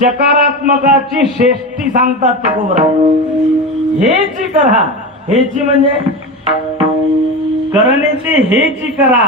चकारात्मकाची श्रेष्ठी सांगतात तुकोबराव हेची करा हेची म्हणजे करण्याचे हेची करा